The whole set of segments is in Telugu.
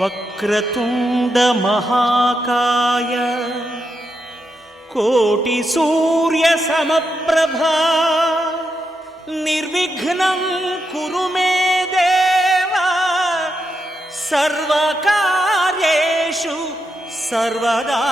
వక్రతుండ మహాకాయ కోటి సూర్య సమప్రభా నిర్విఘ్నం కురు మే దేవా సర్వకార్యేషు సర్వదా.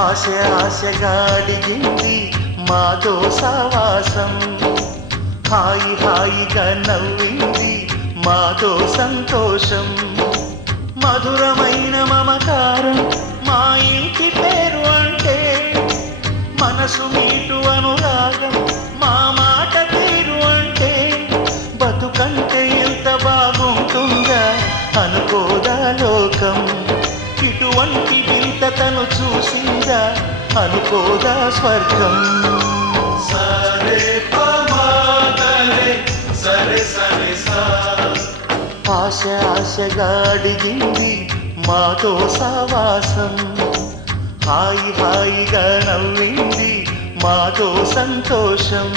ఆశ ఆశగాడిగింది మాతో సావాసం, హాయి హాయిగా నవ్వింది మాతో సంతోషం. మధురమైన మమకారం మా ఇంటి పేరు అంటే, మనసు మీటు అనురాగం మా మాట తీరు అంటే, బతుకంటే ఎంత బాగుంటుందా అనుకోదా లోకం. ఇటువంటి వింత తను చూసిందా అనుకోదా స్వర్గం. సరే పమాగరే సరే సరే సా, ఆశ ఆశగా అడిగింది మాతో సావాసం. హాయి హాయిగా నవ్వింది మాతో సంతోషం.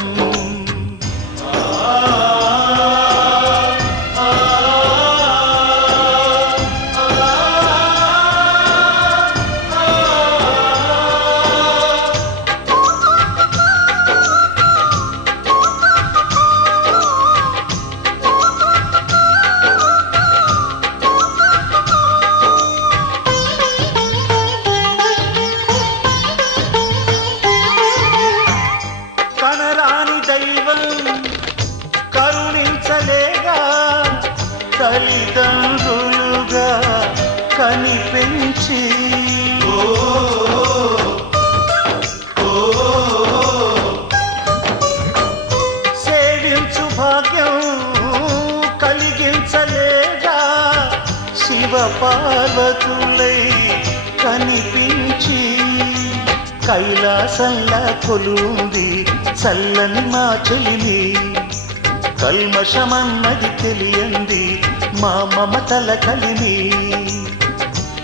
కనరాని దైవం కరుణించలేగా, తల్లిదండ్రులుగా కనిపించి సేవించు భాగ్యం కలిగించలేగా, శివ పార్వతులై కనిపించి కైలాసంలా కొలుంది చల్లని మా చెలిమి. కల్మషమన్నది తెలియంది మా మమతల కలిమి.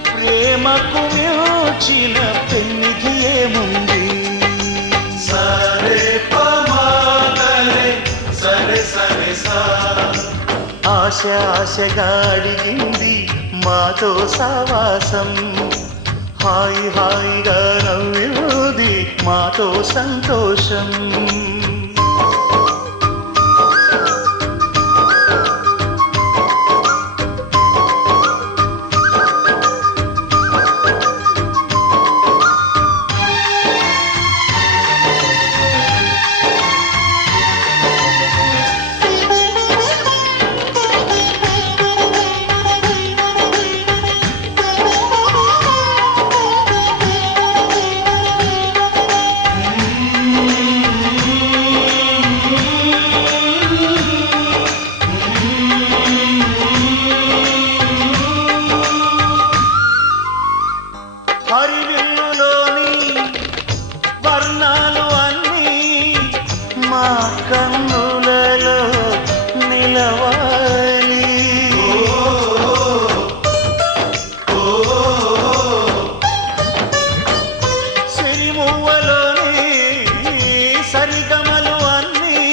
ప్రేమకు మించిన పెన్నిధి ఏముంది. సరే పమాగరే సరే సరే సా, ఆశ ఆశగా అడిగింది మాతో సావాసం. హాయి హాయిగా నవ్వింది మాతో సంతోషం. హరివిల్లులోని వర్ణాలు అన్నీ మా కన్నులలో నిలవాలి. సిరిమువ్వలోని సరిగమలు అన్నీ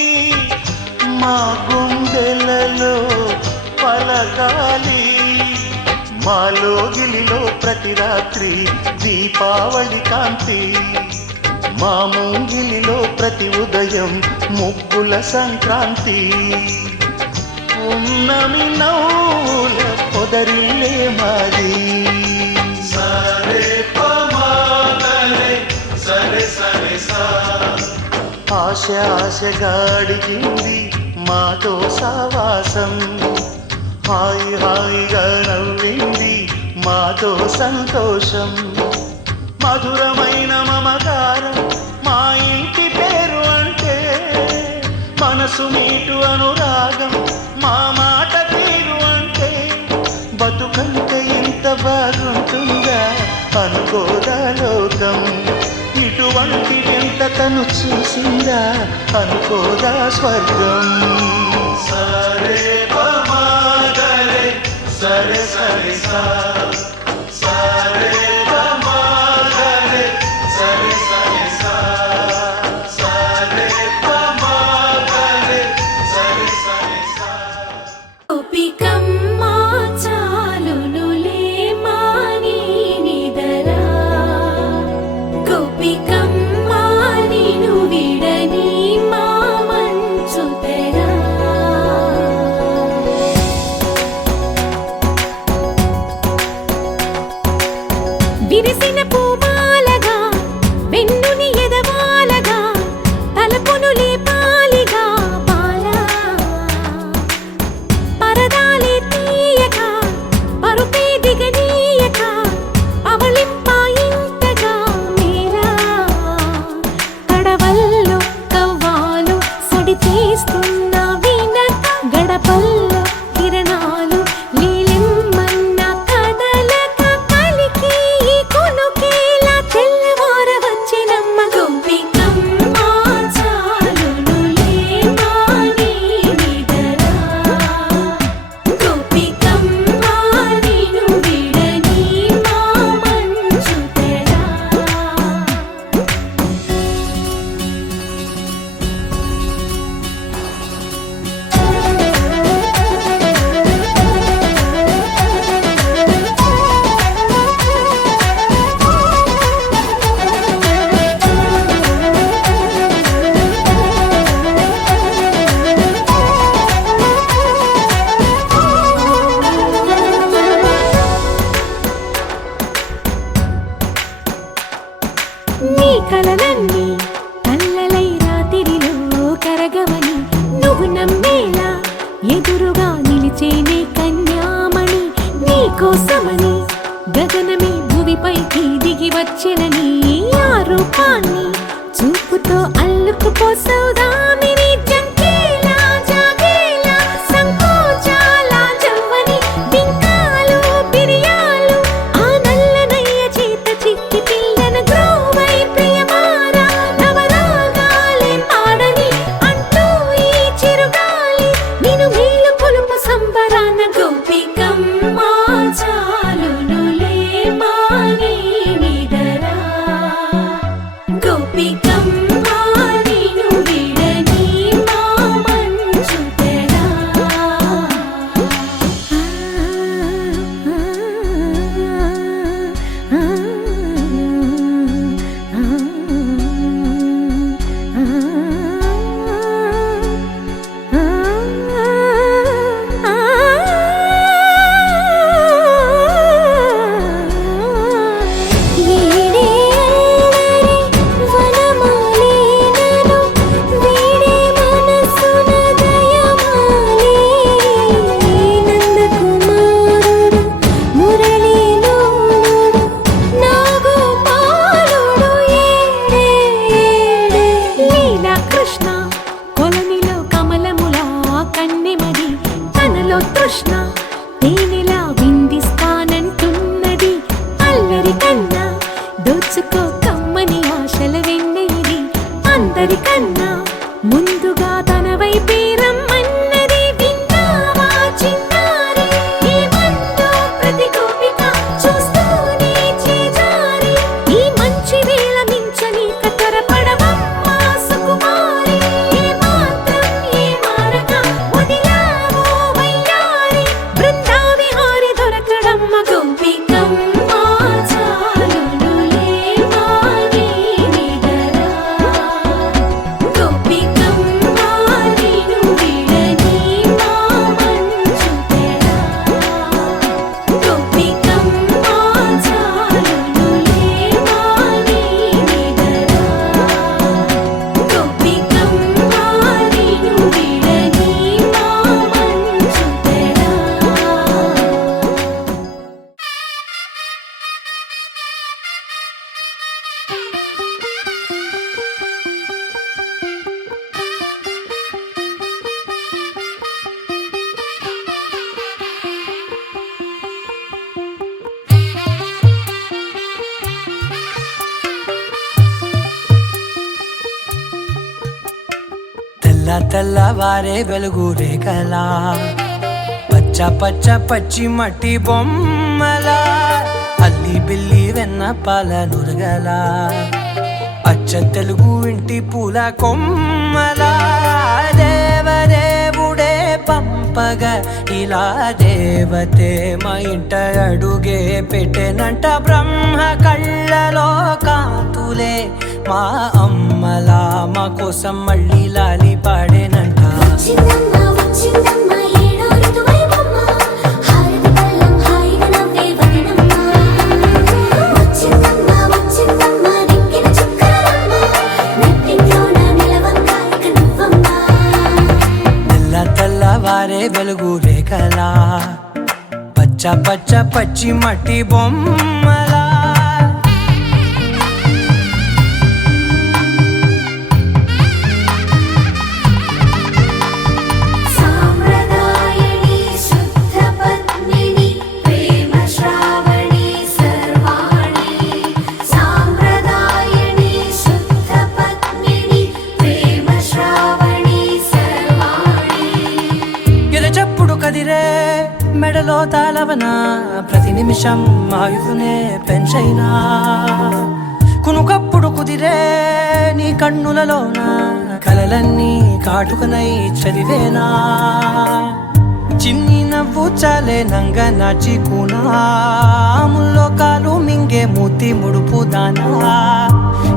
మా గుండెలలో పలకాలి. మాలోగిలిలో ప్రతి రాత్రి దీపావళి కాంతి, మా ముంగిలిలో ప్రతి ఉదయం ముగ్గుల సంక్రాంతి. ఉన్నమి నవ్వుల పొదరిల్లే మాది. సరే పమాగరే సరే సరే సా, ఆశ ఆశగా అడిగింది మాతో సావాసం. హాయి హాయిగా నవ్వింది మాతో సంతోషం. మధురమైన మమకారం మా ఇంటి పేరు అంటే, మనసు మీటు అనురాగం మా మాట తీరు అంటే, బతుకంటే ఎంత బాగుంటుందా అనుకోదా లోకం. ఇటువంటి వింత తను చూసిందా అనుకోదా స్వర్గం. సరే పమాగరే సరే సరే సా, సరే పమాగరే సరే సరే సా, సరే పమాగరే సరే సరే సా. గోపికమ్మ చాలునులే మాని నిదరా, గోపికమ్మ నిను విడని మా మంచు తెరా. చూపుతో అల్లుకుపోసౌదామిని జంకేలా జాగేలా సంకోచాల జవ్వని బింకాలు బిరియాలు ఆ నల్లనయ్య చేత చిక్కి పిల్లన గ్రోవై ప్రియమారా నవరాగాలే పాడని అంటూ ఈ చిరుగాలి నిన్ను మేలు కొలుపు సంబరాన గోపికమ్మ చాలునులే మాని నిదరా గోపికమ్మ నిన్ను విడని మా మంచు తెరా కృష్ణ కొలనిలో కమలములా కన్నెమది తనలో తృష్ణ తేనెలా విందిస్తానంటున్నది అల్లరి కన్నా దోచుకో కమ్మని ఆశల వెన్నెయిది అందరికన్నా ముందుగా తన వైపే రమ్మన్నది విన్నావా చిన్నారి ఏమందో ప్రతి గోపిక చూస్తూనే చేజారి ఈ మంచి వేళ మించని కతరపడవమ్మ సుకుమారి ఏ మాత్రం ఏ మారక వదిలావో వయ్యారి బృందావిహారి దొరకడమ్మ గోపికమ్మ చాలునులే మాని నిదరా గోపికమ్మ నిన్ను విడని మా మంచు తెరా గోపికమ్మ చాలునులే మాని నిదరా గోపికమ్మ నిన్ను విడని మా మంచు తెరా తెల్ల తెల్లవారే వెలుగు రేఖలా పచ్చ పచ్చ పచ్చి మట్టి బొమ్మలా అల్లి బిల్లి వెన్న పాల నురగలా అచ్చ తెలుగు ఇంటి పూల కొమ్మలా దేవదేవుడే పంపగా ఇలా దేవతే మా ఇంట అడుగే పెట్టెనంట బ్రహ్మ కళ్ళలో కాంతులే మా అమ్మలా మా కోసం మళ్ళీ లాలి పాడేనంట వచ్చిందమ్మ వచ్చిందమ్మ ఏడో ఋతువైవమ్మ హారతి పళ్ళం హాయిగా నవ్వే వదనమ్మ వచ్చిందమ్మ వచ్చిందమ్మ నెక్కిన చుక్కలమ్మ నెట్టింట్లోన నిలవంగా ఇక నువ్వమ్మ తెల్ల తెల్లవారే వెలుగు రేఖలా పచ్చ పచ్చ పచ్చి మట్టి బొమ్మలా సాంప్రదాయని శుద్ధ పద్మిని ప్రేమ శ్రావణి సర్వాణి సాంప్రదాయని శుద్ధ పద్మిని ప్రేమ శ్రావణి సర్వాణి ఎరచప్పుడు కదిరే మెడలో తాళవన ప్రతి నిమిషం ఆయువునే పెంచైనా కునుకప్పుడు కుదిరే నీ కన్నులలోన కలలన్నీ కాటుకనై చదివేనా చిన్ని నవ్వు చాలే నంగ నాచి కూనాముల్లో కాలు మింగే మూతి ముడుపు దానా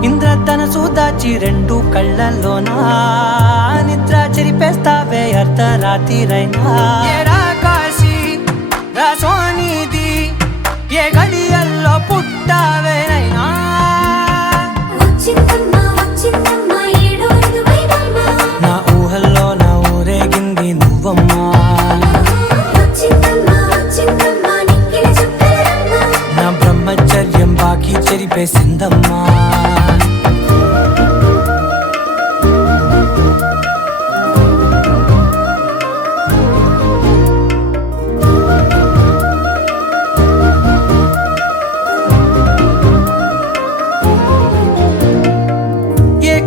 ఇంద్రధనసు దాచి రెండు కళ్ళల్లోనా నిద్ర చెరిపేస్తావే అర్ధరాత్రిరైనా ఏడా కాశీ రాసోనిది ఏ గడియల్లో పుట్టావేనైనా వచ్చిందమ్మ వచ్చిందమ్మ ఏడో ఋతువైవమ్మ నా ఊహల్లో నా ఊరేగింది నువ్వమ్మా వచ్చిందమ్మ వచ్చిందమ్మ నెక్కిన చుక్కలమ్మ నా బ్రహ్మచర్యం బాకీ చెరిపేసిందమ్మా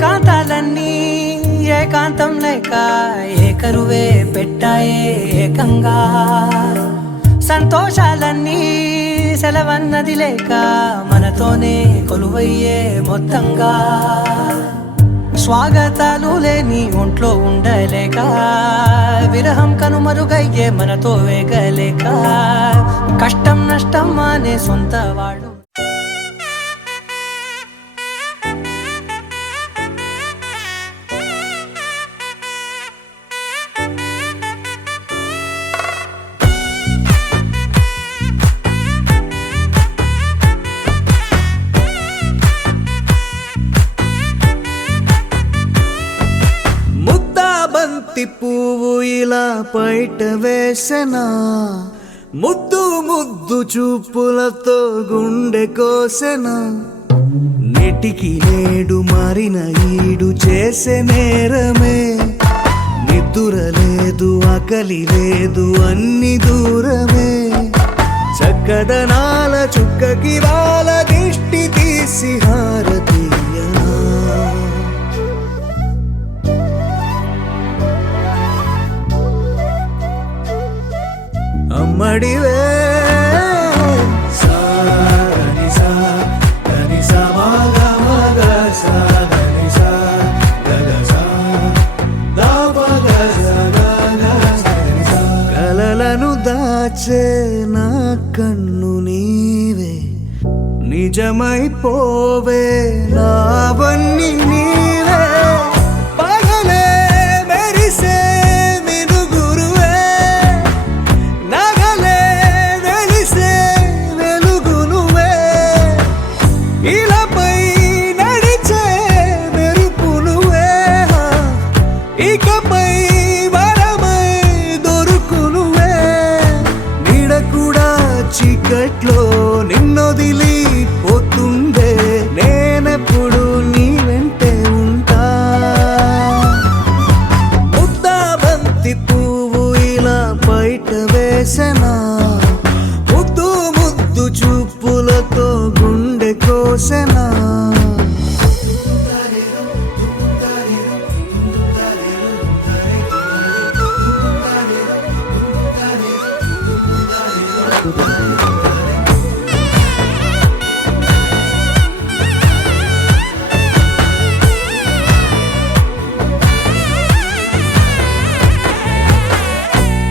ఏకాంతాలన్నీ ఏకాంతం లేక ఏకరువే పెట్టాయే ఏకంగా సంతోషాలన్నీ సెలవన్నది లేక మనతోనే కొలువయ్యే మొత్తంగా స్వాగతాలు లేని ఒంట్లో ఉండలేక విరహం కనుమరుగయ్యే మనతో వేగలేక కష్టం నష్టం అనే సొంత వాడు బంతి పువ్వు ఇలా బయట వేసెనా ముద్దు ముద్దు చూపులతో గుండె కోసెనా నెటికి నేడు మారిన ఈడు చేసే నేరమే నిద్ర లేదు ఆకలి లేదు అన్ని దూరమే చక్కదనాల చుక్కకి వాళ్ళ దిష్టి తీసి హారతీయనా అమ్మడివే కలలను దాచే నా కన్ను నీవే నిజమైపోవే నావన్నీ నీవే పగలే మెరిసే మినుగురువే నగలే వెలిసే వెలుగునువే ఇలాపై నడిచే మెరుపునువే ఇకపై వరమై దొరుకునువే నీడ కూడా చీకట్లో నిన్నొదిలి పోతుందే నేనెప్పుడు నీ వెంటే ఉంటా ముద్దా బంతి పువ్వు ఇలా బయట వేసెనా ముద్దు ముద్దు చూపులతో గుండె కోసెనా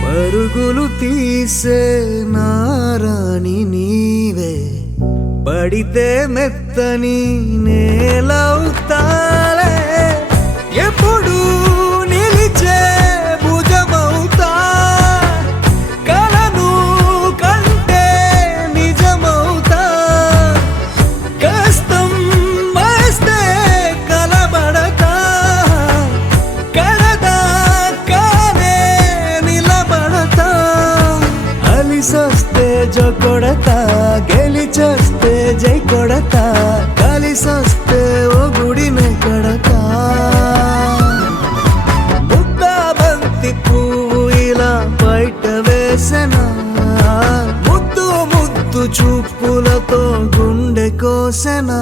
పరుగులు తీసే నారాణి నీవే పడితే మెత్తని నేలవుతాలే ఎప్పుడు నిలిచే భుజమవుతా కలను కంటే నిజమవుతా కష్టం వస్తే కలబడక కడదాకానే నిలబడతా అలిసొస్తే జో కొడతా గెలిచొస్తే జై కొడతా కలిసొస్తే ఓ గుడినే కడతా ముద్దా బంతి పువ్వు ఇలా బయట వేసెనా ముద్దు ముద్దు చూపులతో గుండె కోసెనా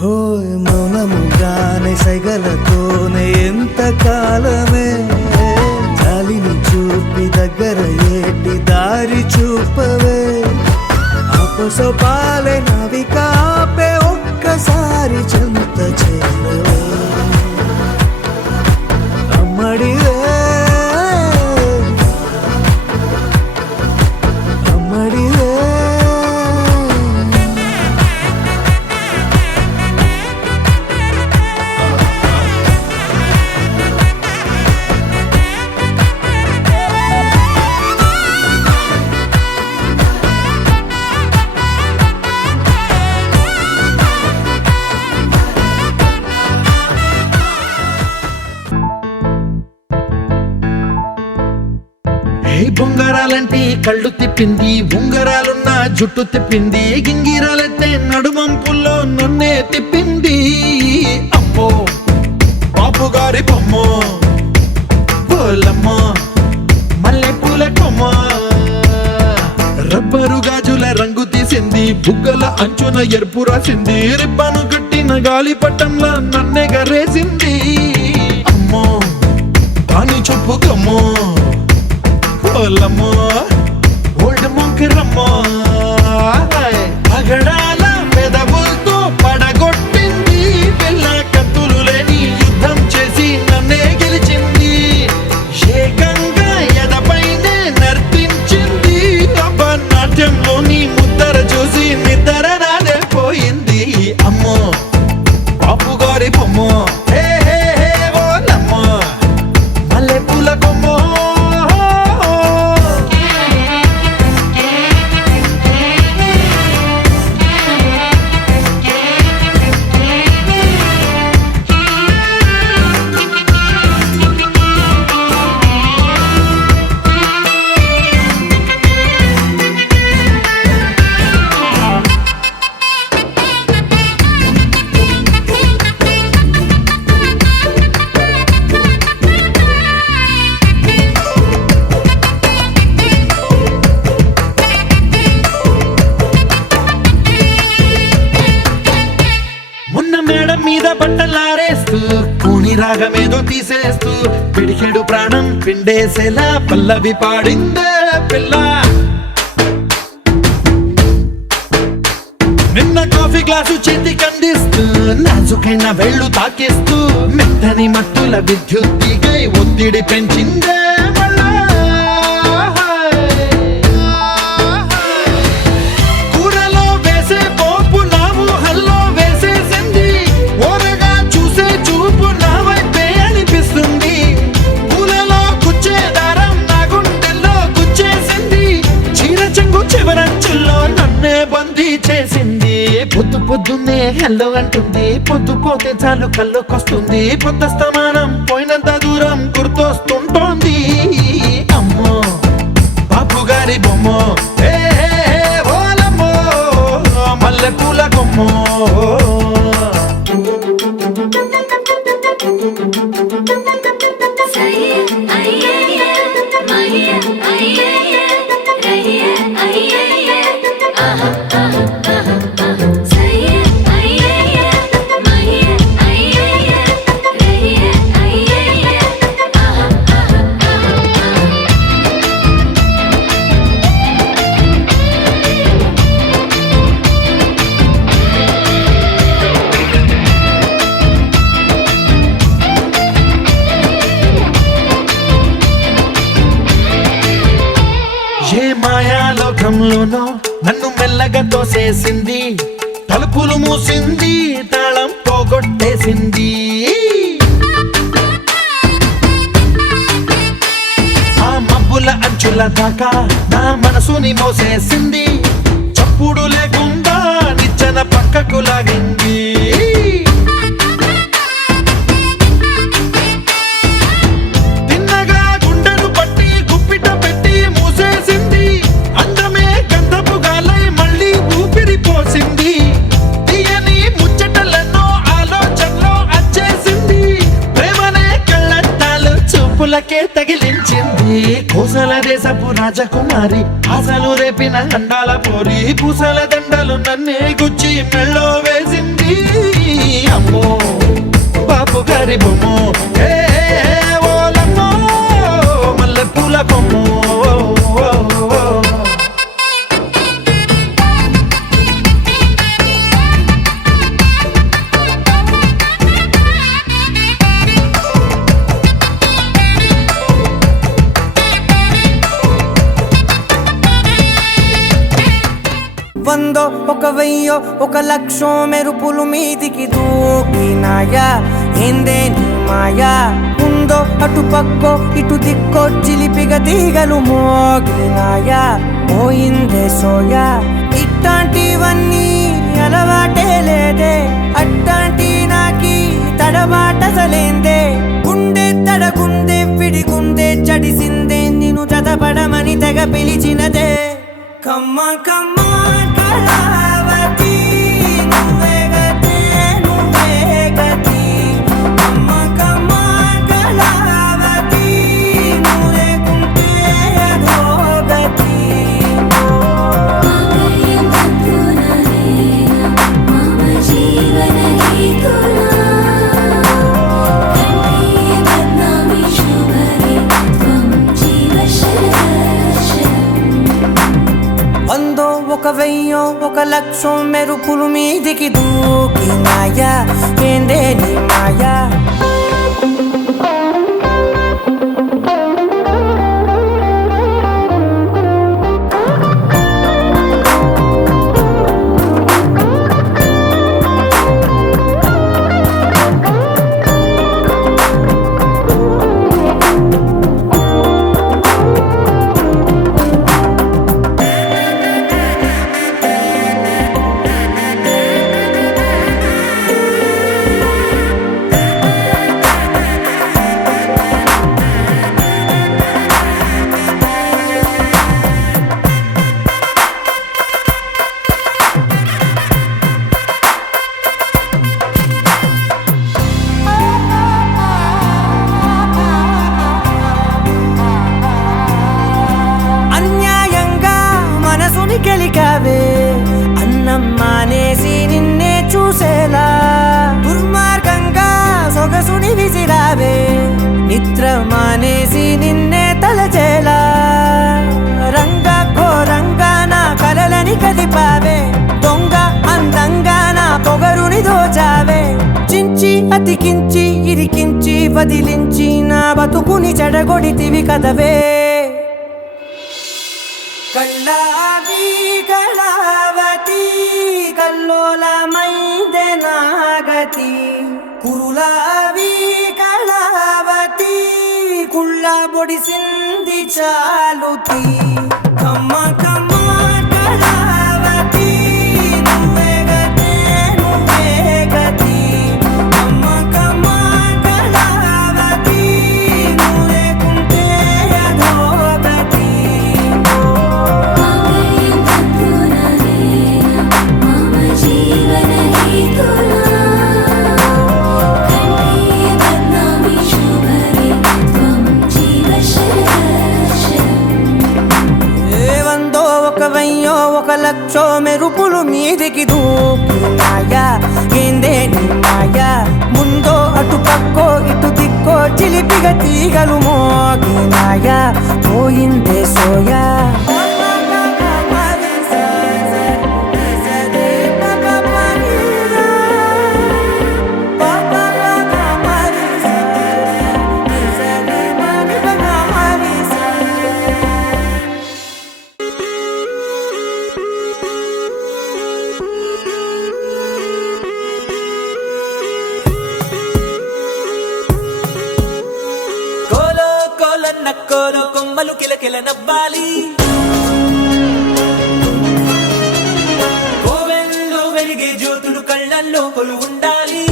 హోయ్ మౌనముగానే సైగలతోనే ఎంత కాలమే జాలిని చూపి దగ్గర ఏటి దారి చూపవే ఆపసోపాలే నావికాపే ఒక్కసారి చెంత చేరవే అమ్మడివే అమ్మడివే బొంగరాలంటే కళ్ళు తిప్పింది ఉంగరాలున్న జుట్టు తిప్పింది గింగిరాలైతే నడుమంపుల్లో నన్నే తిప్పింది అమ్మో బాపు గారి బొమ్మ పోలమ్మ మల్లె పూల కొమ్మ రబ్బరు గాజుల రంగు తీసింది బుగ్గల అంచున ఎరుపు రాసింది రిబ్బను కట్టి తన గాలి పట్టంలా నన్నే గరేసింది అమ్మో దాని చెప్పు కమ్మో ఓలమ్మో ఓల్డ్ మొంకిరమ్మో పగడాల పెదవులతో పడగొట్టింది పిల్ల కత్తులు లేని యుద్ధం చేసి నన్నే గెలిచింది ఏకంగా ఎదపైనే నర్తించింది అబ్బ నాట్యంలోని ముద్దర చూసి నిద్ర నాదే పోయింది అమ్మో పాపు గారి బొమ్మో హే హే హే ఓలమ్మో మల్లె పూల కొమ్మో మొన్న మేడ మీద బట్టలారేస్తూ కూని రాగమేదో తీసేస్తూ పిడికెడు ప్రాణం పిండేసేలా పల్లవి పాడిందే పిల్ల నిన్న కాఫీ గ్లాసు చేతి కందిస్తూ నాజుకైన వేళ్ళు తాకిస్తూ మెత్తని మత్తుల విద్యుత్తికై ఒత్తిడి పెంచిందే మళ్ళా కూరలో వేసే పోపు నా ఊహల్లో వేసేసింది ఓరగా చూసే చూపు నా వైపే అనిపిస్తుంది పూలలో గుచ్చే దారం నా గుండెల్లో గుచ్చేసింది చీర చెంగు చివరంచుల్లో నన్నే బందీ చేసింది పొద్దు పొద్దున్నే హెల్లో అంటుంది పొద్దు పోతే చాలు కళ్ళొకొస్తుంది పొద్దస్తమానం పోయినంత దూరం గుర్తొస్తుంటోంది అమ్మో బాపు గారి బొమ్మో హే హే హే ఓలమ్మో మల్లె పూల కొమ్మో సయ్య అయ్యయ్య మయ్య అయ్యయ్య రయ్య అయ్యయ్య ఆహా ఆహా ఆహా ఆహా సయ్య అయ్యయ్య మయ్య అయ్యయ్య రయ్య అయ్యయ్య ఆహా ఆహా ఆహా ఏ మాయాలోకంలోనో నన్ను మెల్లగా తోసేసింది తలుపులు మూసింది తాళం పోగొట్టేసింది ఆ మబ్బుల అంచుల దాకా నా మనసుని మోసేసింది చప్పుడు లేకుండా నిచ్చెన పక్కకు లాగింది తిన్నగా గుండెను పట్టి గుప్పిట పెట్టి మూసేసింది అందమే గంధపు గాలై మళ్ళీ ఊపిరి పోసింది తీయని ముచ్చటలెన్నో ఆలోచనలో అచ్చేసింది ప్రేమనే కళ్ళద్దాలు చూపులకే తగిలించింది కోసల దేశపు రాజకుమారి ఆశలు రేపిన అండాల పోరి పూసల దండలు నన్నే గుచ్చి మెళ్ళో వేసింది అమ్మో బాపు గారి బొమ్మో హే హే హే ఓలమ్మో మల్లె పూల కొమ్మో వందో ఒక వెయ్యో ఒక లక్షో మెరుపులు మీదికి దూకినాయా ఏందే నీ మాయా ఉందో అటు పక్కో ఇటు దిక్కో చిలిపిగ తీగలు మోగినాయా పోయిందే సోయా ఇట్లాంటివన్నీ అలవాటే లేదే అట్లాంటి నాకి తడబాటసలేందే గుండె తడగుందే విడిగుందే చడిసిందే నిన్ను చదపడమని తెగ పిలిచినదే కమ్మ కమ్మ కళావతి నువ్వే గతే నువ్వే గతి కమ్మ కమ్మ కళావతి నువ్వు లేకుంటే అదో గతి మమ జీవన హే వర్షం మెరుపులు మీదికి దూకినాయా ఏందే నీ మాయా అన్యాయంగా మనసుని గెలికావే అన్నం మానేసి నిన్నే చూసేలా దుర్మార్గంగా సొగసుని విసిరావే నిద్ర మానేసి నిన్నే తలచేలా రంగా ఘోరంగా నా కలలని కదిపావే దొంగ అందంగా నా పొగరుని దోచావే చించి అతికించి ఇరికించి వదిలించి నా బతుకుని చెడగొడితివి కదవే కళ్ళావి కళావతి కల్లోలమైందే నాగతి కురులావి కళావతి కుళ్ళ బొడిసింది చాలుతి కమ్మ కమ్మ కళావతి నువ్వే గతే నువ్వే గతి కమ్మ కమ్మ కళావతి నువ్వు లేకుంటే అధోగతి మాగయ్యం తప్పుననేన మమ జీవన హేతునా కంఠే బద్నామి శుభగే త్వం జీవ శరశరం వందో ఒక వెయ్యో ఒక లక్షో మెరుపులు మీదికి దూకినాయా ఏందే నీ మాయా ముందో అటు పక్కో ఇటు దిక్కో చిలిపిగా తీగలు మోగినాయా పోయిందే సోయా కోలో కోలన్న కోలో కొమ్మలు కిలకిల నవ్వాలి కోవెల్లో వెలిగే జ్యోతులు కళ్ళల్లో కొలు ఉండాలి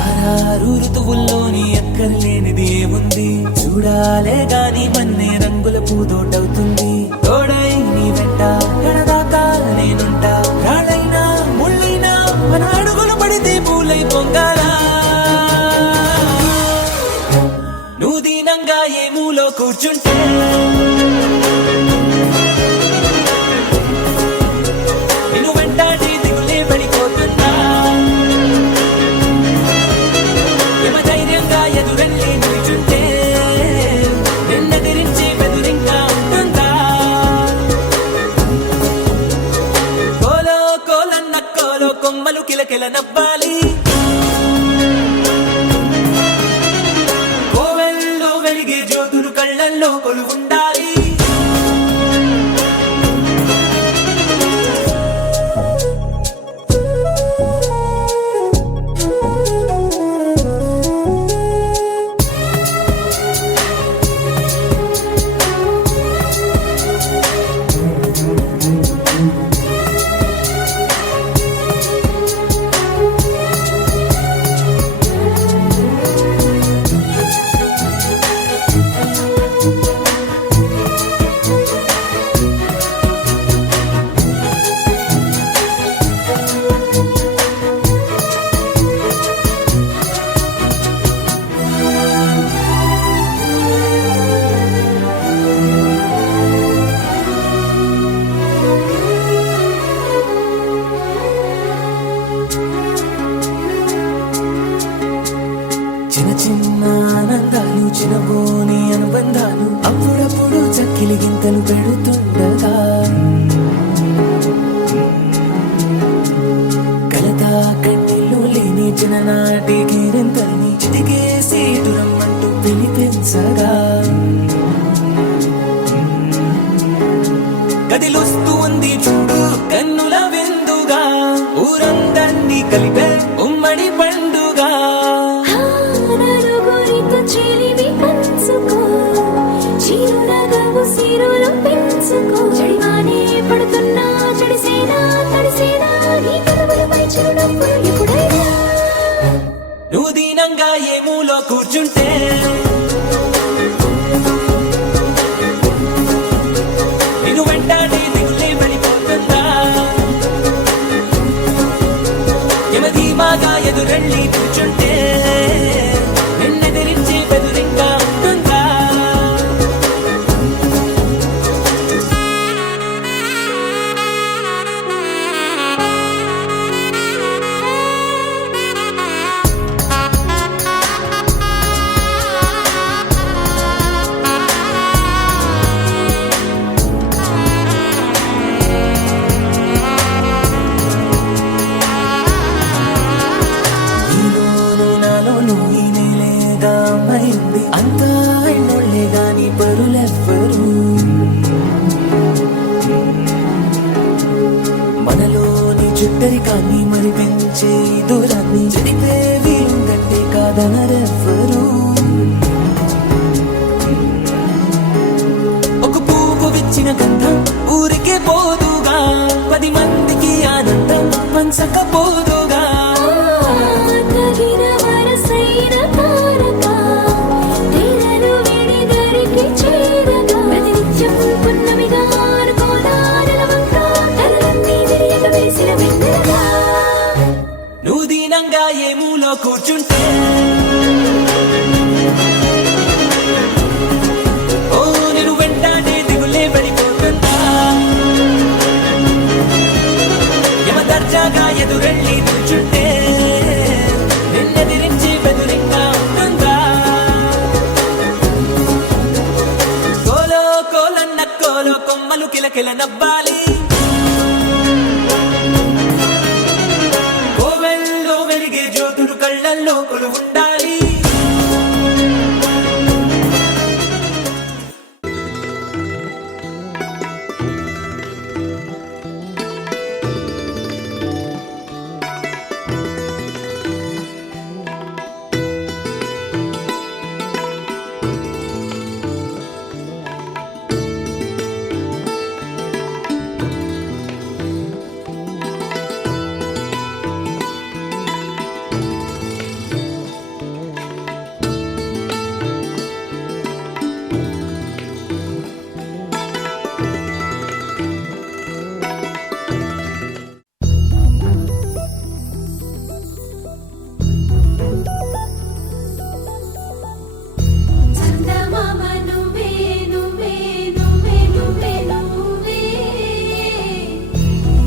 ఆరారు ఋతువుల్లోని ఎక్కర్లేనిది ఏముంది చూడాలే గాని మన్నే రంగుల పూదోటవుతుంది తోడై నీ వెంట గడదాకా నేనుంటా రాళ్ళైనా ముళ్ళైనా మన అడుగులు పడితే పూలై పొంగాలా నువ్వు దీనంగా ఏ మూలో కూర్చుంటే నిన్ను వెంటాడి దిగులే పడిపోతుందా యమ ధైర్యంగా ఎదురెళ్ళి నిలుచుంటే నిన్నెదిరించి బెదురింకా ఉంటుందా కోలో కోలన్న కోలో కొమ్మలు కిలకిల నవ్వాలి కోవెల్లో వెలిగే జ్యోతులు కళ్ళల్లో కొలు ఉండాలి చిన్నబోని అనుబంధాలు అప్పుడప్పుడు చక్కిలి గింతలు పెడుతుండగా చిన్ననాటి గిరింతని చిటికేసి దురమ్మంటూ పిలిపించగా గదిలొస్తూ ఉంది చూడు కన్నుల విందుగా ఊరందర్నీ కలిపే ఉమ్మడి పండుగ నలుగురితో చెలిమి పంచుకో చిరునగవు సిరులు పెంచుకో చెడివానే పడుతున్నా చెడిసేనా తడిసేనా నీ కనుమలపై చిరునవ్వులు ఎప్పుడైనా నువ్వు దీనంగా ఏ మూలో కూర్చుంటే నేను వెంటాడి దిగులే వెళ్ళిపోతుందా యమధీమాగా ఎదురెళ్ళి కూర్చుంటే నిన్నెదిరించి బెదురింగా ఉంటుందా నీలోను నాలోను ఈ నేలేగా అమ్మాయింది అంతా ఎన్నోళ్ళే గాని పరులెవ్వరు మనలోని చుట్టరికాన్ని మరి పెంచే దూరాన్ని చెడిపే వీలుందంటే కాదనరెవ్వరు ఒక పువ్వు విచ్చిన గంధం ఊరికే పోదుగా 10 మందికి ఆనందం పంచకపోదుగా తగిన వరసైన తారక తెరలు విడిదరికి చేరగా ప్రతినిత్యం పున్నమిగా అనుకోదా నెలవంక తలలన్నీ విరియక వేసిన వెన్నెలగా నువ్వు దీనంగా ఏ మూలో కూర్చుంటే ఓ నేను వెంటాడే దిగులే పడిపోతుందా యమదర్జాగా ఎదురెళ్ళి కూర్చుంటే నిన్నెదిరించి బెదురింగా ఉంటుందా కోలో కోలన్న కోలో కొమ్మలు కిలకిల నవ్వాలి కోవెల్లో వెలిగే జ్యోతులు కళ్ళల్లో కొలువుండాలి చందమామ నువ్వే నువ్వే నువ్వే నువ్వే నువ్వే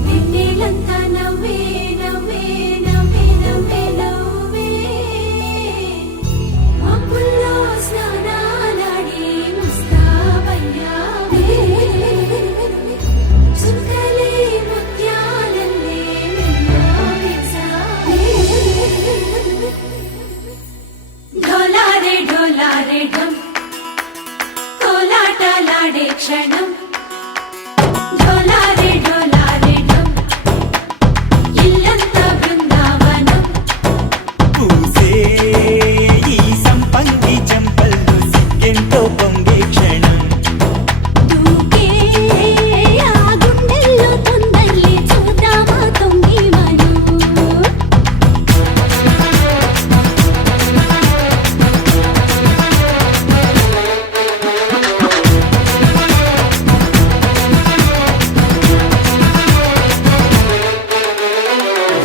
వెన్నెలంతా నవ్వే నవ్వే నవ్వే నవ్వే నవ్వే మబ్బుల్లో స్నానాలాడి ముస్తాబయ్యావే చుక్కలే ముత్యాలల్లే మెల్లావేశావే ढोलारे ढोलारे ढम कोलाटलाडे क्षणम ढोलारे ढोलारे ढम इल्लंत बृंदावनम పూసే ఈ సంపంగి చెంపల్లో సిగ్గెంతో పొంగే క్షణం దూకే ఆ గుండెల్లో తొందల్లి చూద్దామా తొంగి మను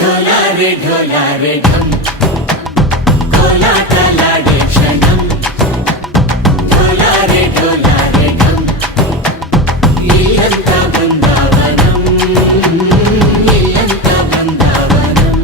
ढोलारे ढोलारे ढम कोलाटलाडे क्षणम ढोलारे ढोलारे ढम ఇల్లంతా బృందావనం ఇల్లంతా బృందావనం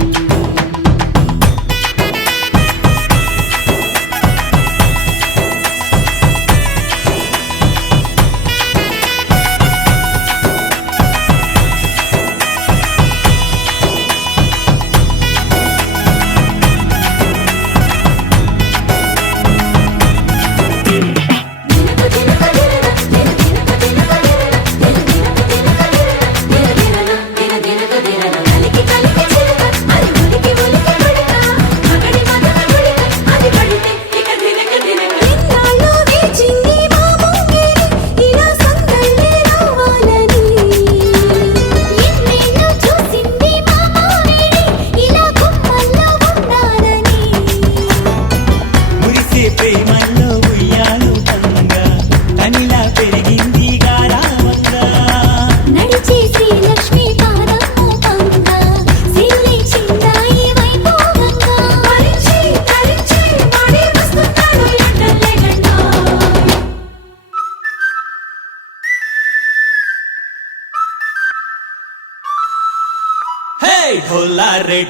ढोला रे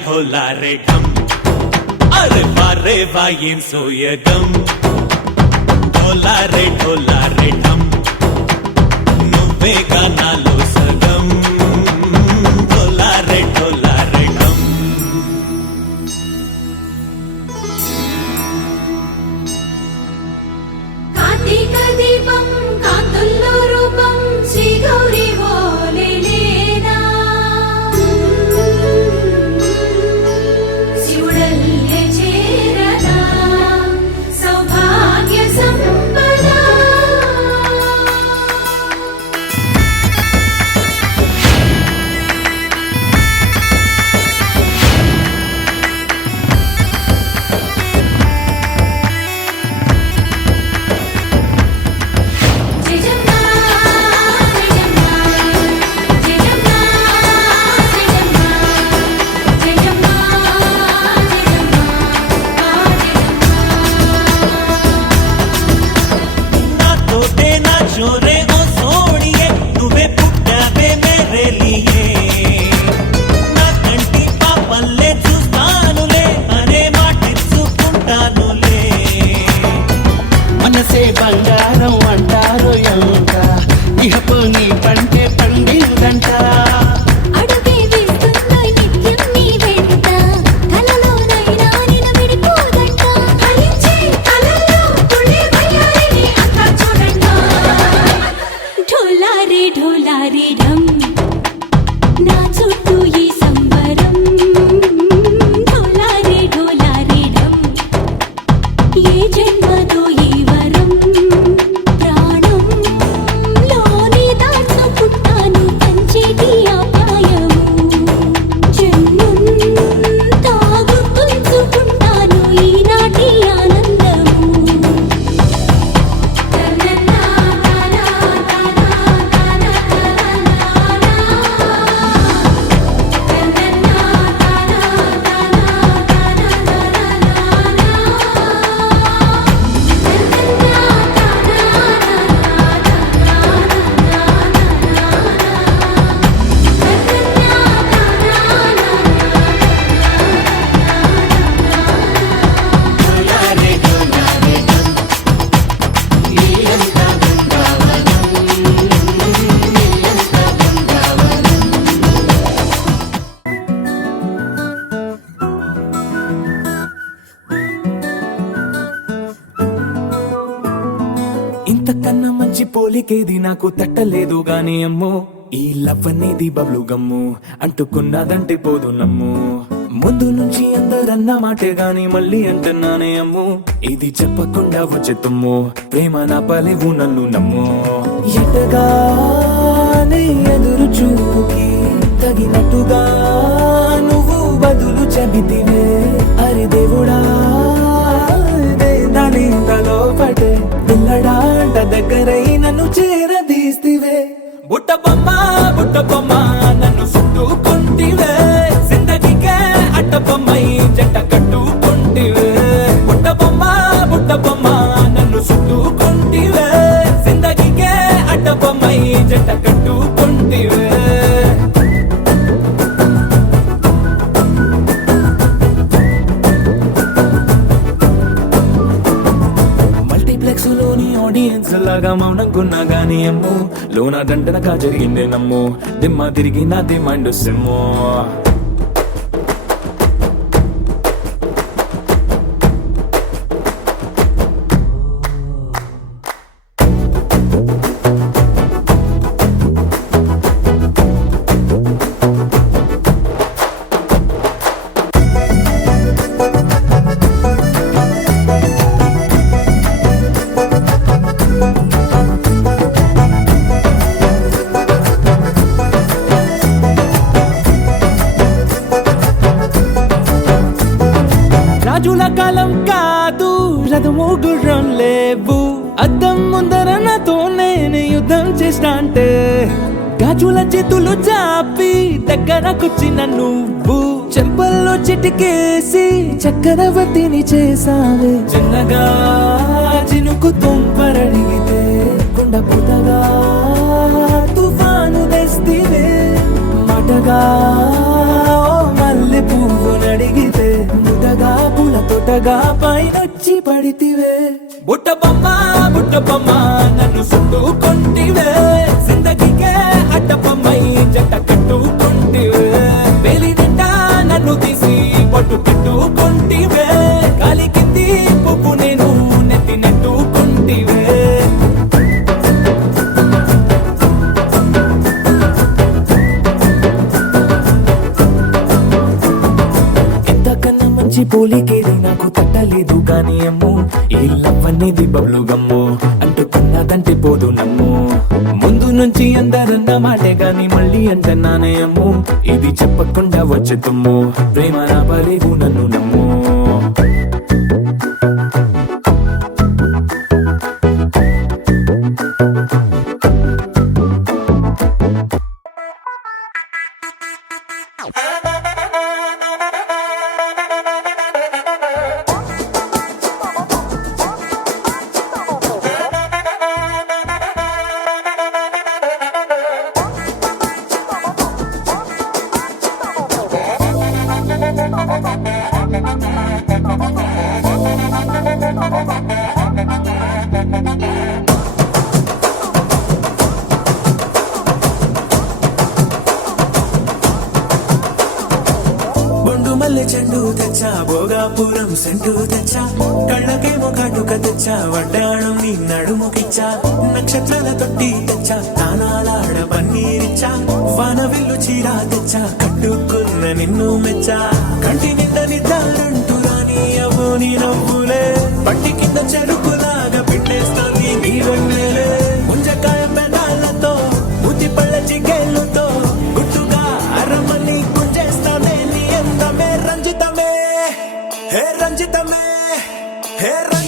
ढम अरे वाह ఏం సోయగం ढोला रे ढम నువ్వేగా నాలో సగం ढोला रे ढम కార్తీక దీపం కాంతుల్లో రూపం శ్రీ గౌరీ ఓలేనా శివుడల్లే చేరదా సౌభాగ్య సంపద జయజమ్మా జయజమ్మా జయజమ్మా జయజమ్మా జయజమ్మా నాతోటే నా చోరే ఓ సోడియే నువ్వే పుట్టావే మేరే లియే నా కంటి పాపల్లే చూస్తానులే అనే మాటిచ్చుకుంటానులే మనసే బంగారం అంటారు ఎంత ఇహపు నీ పంటే పండిందంట అడుగే వేస్తున్నా నిత్యం నీ వెంట కలలోనైనా నిన్ను విడిపోదంట ఫలించే కలల్లో తుళ్ళే వయ్యారిని అంతా చూడంట ఢోలా రే ఢమ్ నా చుట్టూ ఈ సంబరం ఢోలా రే ఢమ్ ఏ జన్మదో ఈ వరం ప్రాణంలోనే దాచుకుంటాను పంచేటి అపాయము జన్మంతా గుర్తుంచుకుంటాను ఈనాటి ఆనందము ఇంతకన్నా మంచి పోలికేది నాకు తట్టలేదు గాని అమ్మో ఈ లవ్ అనేది బబ్లు గమ్ము అంటుకున్నదంటే పోదు నమ్ము ముందు నుంచి అందరన్న మాటే గాని మళ్ళీ అంటున్నానే అమ్ము ఇది చెప్పకుండా వచ్చే తుమ్ము ప్రేమ నా పలేవు నన్ను నమ్ము ఎటగానే ఎదురు చూకి తగినట్టుగా నువ్వు బదులు చెబితివే అరే దేవుడా దానిలో పడే పిల్లడాంట దగ్గరై నన్ను చేరదీస్తివే బుట్ట బొమ్మ నన్ను చుట్టుకుంటివే జిందగీకే అట్ట బొమ్మై జంట కట్టుకుంటివే బుట్ట బొమ్మ నన్ను చుట్టుకుంటివే జిందగీకే అట్ట బొమ్మై జంట కట్టుకుంటివే మల్టీప్లెక్స్ లోని ఆడియన్స్ లాగా మౌనంకున్నా గానీ అమ్ము లోన దండనగా జరిగిందే నమ్ము దిమ్మ తిరిగి నాది మైండ్ సిమ్ము రాజుల కాలం కాదు రథము గుర్రం లేవు అద్దం ముందర నాతో నేను యుద్ధం చేస్తా అంటే గాజుల చేతులు చాపి దగ్గరకొచ్చిన నువ్వు చెంపల్లో చిటికేసి చక్రవర్తిని చేసావే చిన్నగా చినుకు తుంపరడిగితే కొండ పుటగా తుఫాను తెస్తివే మాటగా ఓ మల్లి సడన్ గా పైనొచ్చి పడితివే బుట్ట బొమ్మ నన్ను చుట్టుకొంటివే జిందగీకే అడ్డపమ్మై జంట కట్టుకొంటివే వేలి నిండా నన్ను తీసి పట్టు పెట్టుకొంటివే గాలి కింది పువ్వు నేను నెత్తి నెట్టుకొంటివే ఇంతకన్నా మంచి పోలికేది నాకు తట్టలేదు కానీ అమ్ము ఈ లవ్ అనేది బబ్లు గమ్ము అంటుకున్నదంటే పోదు నమ్ము ముందు నుంచి అందరన్న మాటే గాని మళ్ళీ అంటున్నానే అమ్ము ఇది చెప్పకుండా వచ్చే తుమ్ము ప్రేమ నా పలేవు నన్ను నమ్ము బొండు మల్లె చెండు తెచ్చా భోగాపురం సెంటు తెచ్చా కళ్ళకేమో కాటుక తెచ్చా వడ్డాణం నీ నడుముకిచ్చా నక్షత్రాల తొట్టి తెచ్చా తానాలాడ పన్నీరిచ్చా వాన విల్లు చీర తెచ్చా కట్టుకున్న నిన్ను మెచ్చా కంటి నిండా నిద్దారంటూ రాని అవో నీ నవ్వులే పట్టి కింద చెరుకులాగా పిండేస్తాంది నీ వెన్నెలే ముంజకాయ పెదాలతో ముతి పళ్ళ చిగేళ్ళతో గుట్టుగా అరమని గుంజేస్తానే నీ అందమే రంజితమే హే రంజితమే హే రంజితమే